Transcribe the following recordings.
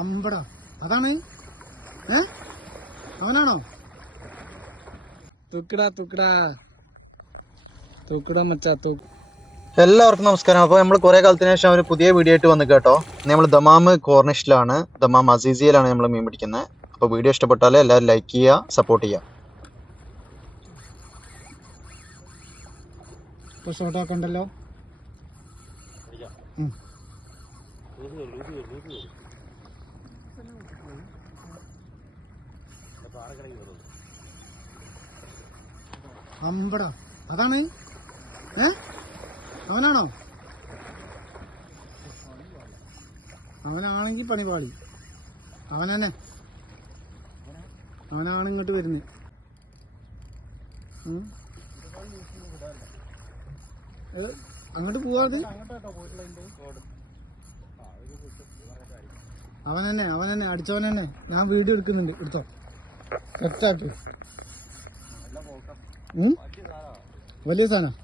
അമ്പടാ അതാണ് അവനാണോ? തൂക്കിടാ തൂക്കിടാ തൂക്കിടാ മച്ചാ തൂക്ക്. എല്ലാവർക്കും നമസ്കാരം. അപ്പോൾ നമ്മൾ കുറേ കാലത്തിന് ശേഷം ഒരു പുതിയ വീഡിയോ ആയിട്ട് വന്നു കേട്ടോ. നമ്മൾ ദമാം കോർണിഷിലാണ്, ദമാം അസീസിയയിലാണ് നമ്മൾ മീൻ പിടിക്കുന്നത്. അപ്പോൾ വീഡിയോ ഇഷ്ടപ്പെട്ടാൽ എല്ലാവരും ലൈക്ക് ചെയ്യുക, സപ്പോർട്ട് ചെയ്യുക. ഇപ്പോൾ ഷോട്ട് ആക്കണ്ടല്ലോ. അമ്പടാ അതാണ് അവനാണോ? അവനാണെങ്കിൽ പണി പാളി. അവനാണ് ഇങ്ങോട്ട് വരുന്നത്. അങ്ങോട്ട് പോവാത്. അവൻ തന്നെ അടിച്ചവൻ തന്നെ. ഞാൻ വീഡിയോ എടുക്കുന്നുണ്ട്, എടുത്തോ. കറക്റ്റാക്കി വലിയ സാധനം.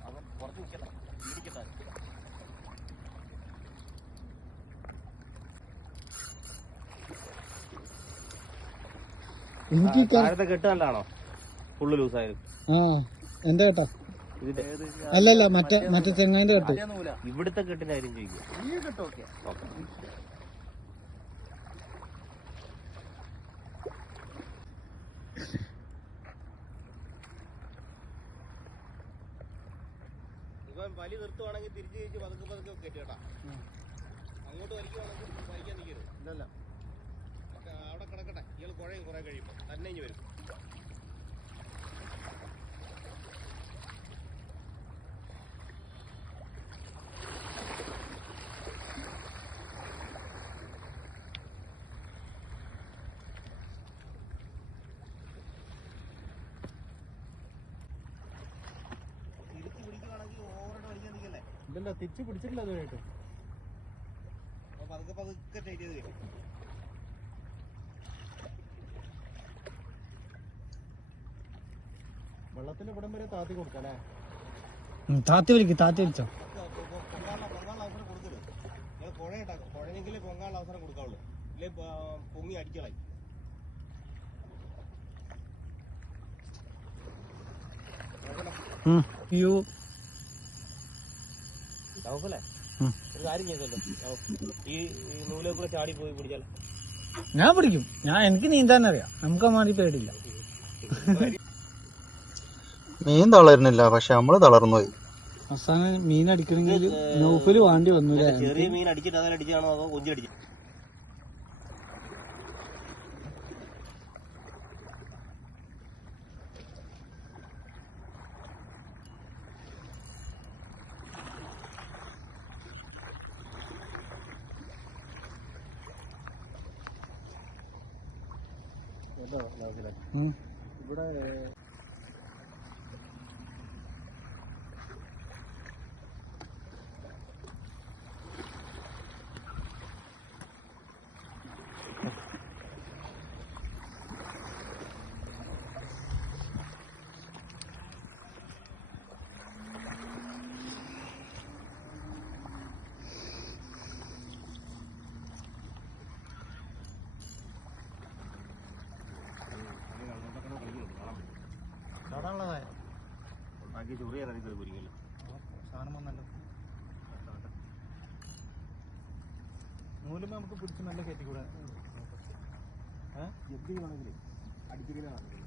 എനിക്ക് കെട്ടാണോ ഫുള്ള് ലൂസായിരുന്നു? എന്റെ കേട്ടാ അല്ലല്ല മറ്റേ ചെങ്ങായിന്റെ കെട്ട്. ഇവിടുത്തെ കെട്ടിന്റെ കാര്യം ചോദിക്കും. വലി നിർത്തുവാണെങ്കിൽ തിരിച്ചു തിരിച്ച് പതുക്കെ പതുക്കെ കെട്ടിട്ടാ. അങ്ങോട്ട് വലിക്കുവാണെങ്കിൽ വലിക്കാൻ നിൽക്കരുത്. ഇതല്ല അവിടെ കിടക്കട്ടെ. ഇയാൾ കുഴയും കുറെ കഴിയുമ്പോൾ തന്നെ ഇനി വരും. ഇതല്ല തിരിച്ച് പിടിച്ചിട്ടില്ല അതുമായിട്ട്. പതുക്കെ പതുക്കെ ടൈറ്റ് ചെയ്ത് വരും. വെള്ളത്തിന്റെ ഇവിടം വരെ താത്തി കൊടുക്കാം അല്ലേ? താത്തി വലിച്ചോ. പൊങ്ങാനുള്ള അവസരം കൊടുക്കരുത്. നിങ്ങൾ കുഴയെങ്കിലേ പൊങ്ങാനുള്ള അവസരം കൊടുക്കാവുള്ളൂ. ഇല്ലേ പൊങ്ങി അടിക്കളായി. അയ്യോ ഒരു കാര്യം ചെയ്തല്ലോ, ഈ നൂലെ കൂടെ ചാടി പോയി പിടിച്ചാൽ ഞാൻ പിടിക്കും. എനിക്ക് നീന്താൻ അറിയാം. നമുക്ക് മാറി പേടില്ല. മീൻ തളരുന്നില്ല, പക്ഷെ നമ്മള് തളർന്നു പോയി. അവസാനം മീൻ അടിക്കണമെങ്കിൽ നൗഫല് വാണ്ടി വന്നു. ചെറിയ മീൻ അടിച്ചിട്ട് അതിലടിച്ചാണോ അതോ കൊഞ്ചി അടിച്ചു? ഇവിടെ ബാക്കി ചൊറിയാൻ കുരിങ്ങല്ലോ. സാധനം വന്നല്ലോ. നൂലുമ്പോ നമുക്ക് പിടിച്ച് നല്ല കയറ്റിക്കൂടെ? എത്തി വേണമെങ്കിൽ അടിപ്പിക്കലാണെങ്കിൽ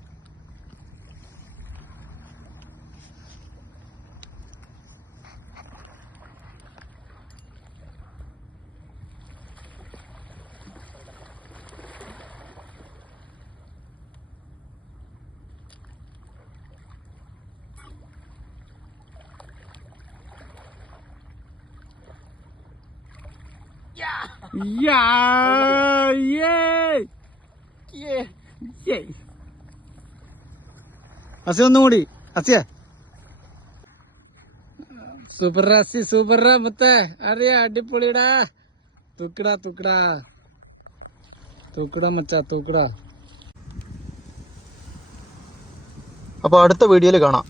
അസി ഒന്നും കൂടി. അസിയ സൂപ്പർ അസി സൂപ്പർ മുത്തേ. അറിയാ അടിപൊളിടാ. തൂക്കിടാ തൂക്കിടാ തൂക്കിടാ മച്ചാ തൂക്കിടാ. അപ്പോൾ അടുത്ത വീഡിയോയിൽ കാണാം.